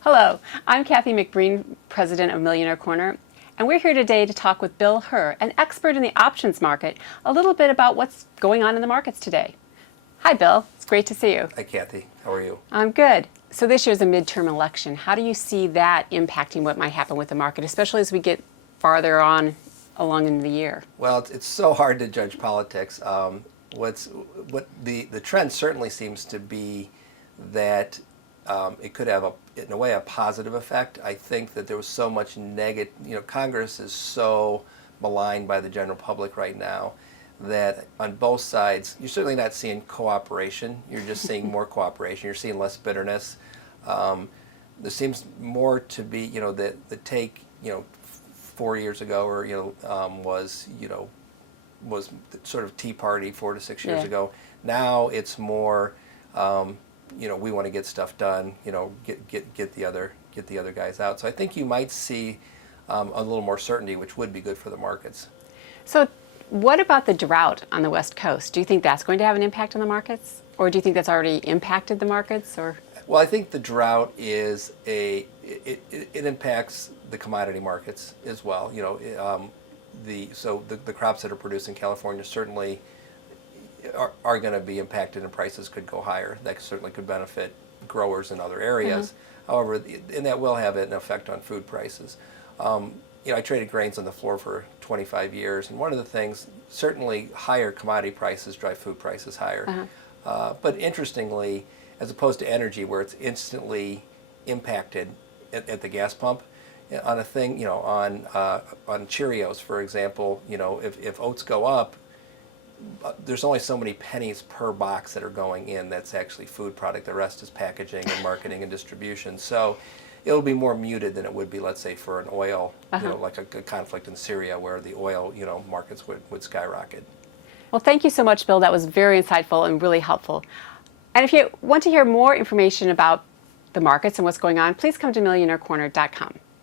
Hello, I'm Kathy McBreen, president of Millionaire Corner, and we're here today to talk with Bill Herr, an expert in the options market, a little bit about what's going on in the markets today. Hi, Bill. It's great to see you. Hi, Kathy. How are you? I'm good. So this year's a midterm election. How do you see that impacting what might happen with the market, especially as we get farther on along in the year? Well, it's so hard to judge politics. The trend certainly seems to be that it could have, in a way, a positive effect. I think that there was so much negative, Congress is so maligned by the general public right now that on both sides, you're certainly not seeing cooperation. You're just seeing more cooperation. You're seeing less bitterness. There seems more to be, the take, 4 years ago, or was sort of Tea Party 4 to 6 years ago. Now it's more, we want to get stuff done. Get the other guys out. So I think you might see a little more certainty, which would be good for the markets. So what about the drought on the West Coast? Do you think that's going to have an impact on the markets, or do you think that's already impacted the markets? Or well, I think the drought is it impacts the commodity markets as well. The crops that are produced in California certainly are going to be impacted, and prices could go higher. That certainly could benefit growers in other areas. However, and that will have an effect on food prices. I traded grains on the floor for 25 years, and one of the things, certainly higher commodity prices drive food prices higher. But interestingly, as opposed to energy, where it's instantly impacted at the gas pump, on a thing, on Cheerios, for example, if oats go up, there's only so many pennies per box that are going in that's actually food product. The rest is packaging and marketing and distribution. So it'll be more muted than it would be, let's say, for an oil, like a conflict in Syria where the oil, markets would skyrocket. Well, thank you so much, Bill. That was very insightful and really helpful. And if you want to hear more information about the markets and what's going on, please come to millionairecorner.com.